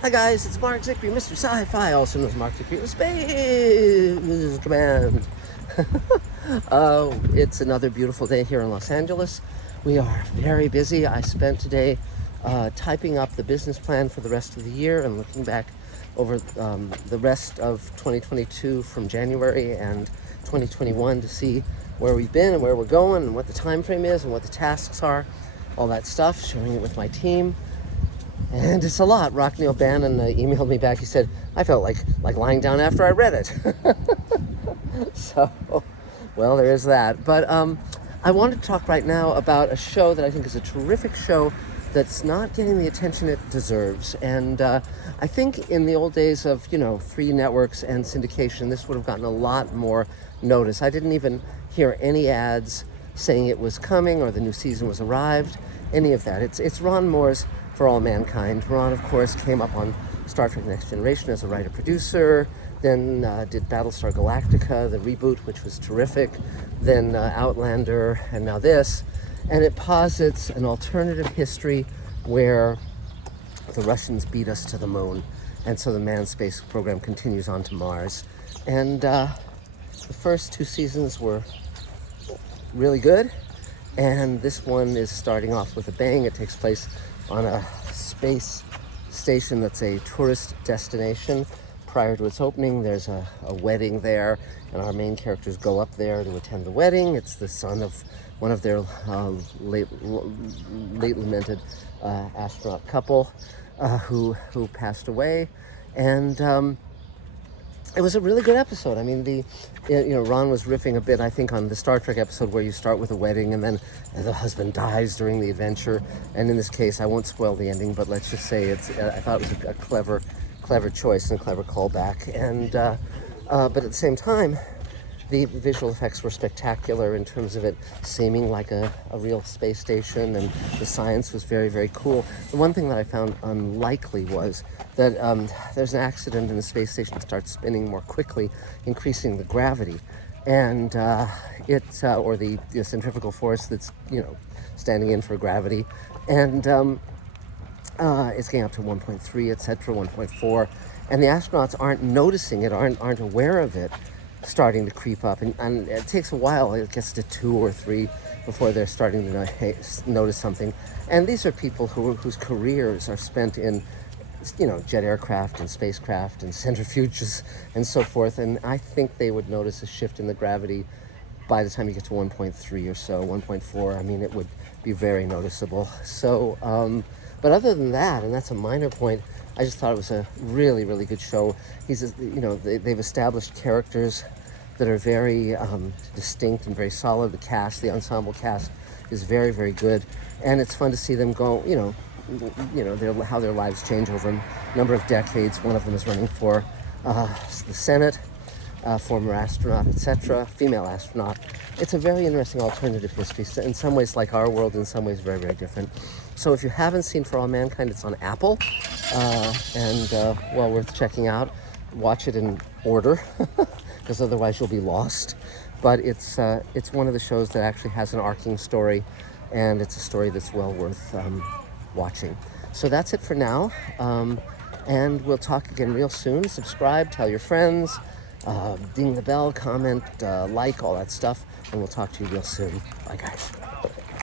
Hi guys, it's Mark Zickery, Mr. Sci-Fi, also known as Mark Zickery, the Space Command. It's another beautiful day here in Los Angeles. We are very busy. I spent today typing up the business plan for the rest of the year and looking back over the rest of 2022 from January and 2021 to see where we've been and where we're going and what the time frame is and what the tasks are, all that stuff, sharing it with my team. And it's a lot. Rock Neil Bannon emailed me back. He said, I felt like lying down after I read it. So, well, there is that. But I wanted to talk right now about a show that I think is a terrific show that's not getting the attention it deserves. And I think in the old days of, free networks and syndication, this would have gotten a lot more notice. I didn't even hear any ads saying it was coming or the new season was arrived, any of that. It's Ron Moore's For All Mankind. Ron, of course, came up on Star Trek Next Generation as a writer-producer, then did Battlestar Galactica, the reboot, which was terrific, then Outlander, and now this. And it posits an alternative history where the Russians beat us to the moon, and so the manned space program continues on to Mars. And the first two seasons were really good, and this one is starting off with a bang. It takes place on a space station that's a tourist destination. Prior to its opening, there's a wedding there, and our main characters go up there to attend the wedding. It's the son of one of their late lamented astronaut couple who passed away, and it was a really good episode. I mean, Ron was riffing a bit, I think, on the Star Trek episode where you start with a wedding and then the husband dies during the adventure. And in this case, I won't spoil the ending, but let's just say I thought it was a clever choice and a clever callback. And but at the same time, the visual effects were spectacular in terms of it seeming like a real space station, and the science was very, very cool. The one thing that I found unlikely was that there's an accident and the space station starts spinning more quickly, increasing the gravity. And or the centrifugal force that's, standing in for gravity. And it's getting up to 1.3, etc., 1.4. And the astronauts aren't noticing it, aren't aware of it starting to creep up, and it takes a while. It gets to 2 or 3 before they're starting to notice something. And these are people whose careers are spent in, jet aircraft and spacecraft and centrifuges and so forth. And I think they would notice a shift in the gravity by the time you get to 1.3 or so, 1.4. I mean, it would be very noticeable. So, but other than that, and that's a minor point, I just thought it was a really, really good show. They've established characters that are very distinct and very solid. The cast, the ensemble cast, is very, very good, and it's fun to see them go. How their lives change over a number of decades. One of them is running for the Senate, former astronaut, etc., female astronaut. It's a very interesting alternative history. In some ways like our world, in some ways very, very different. So if you haven't seen For All Mankind, it's on Apple, and well worth checking out. Watch it in order, because otherwise you'll be lost. But it's one of the shows that actually has an arcing story, and it's a story that's well worth watching. So that's it for now, and we'll talk again real soon. Subscribe, tell your friends, ding the bell, comment, like, all that stuff, and we'll talk to you real soon. Bye, guys.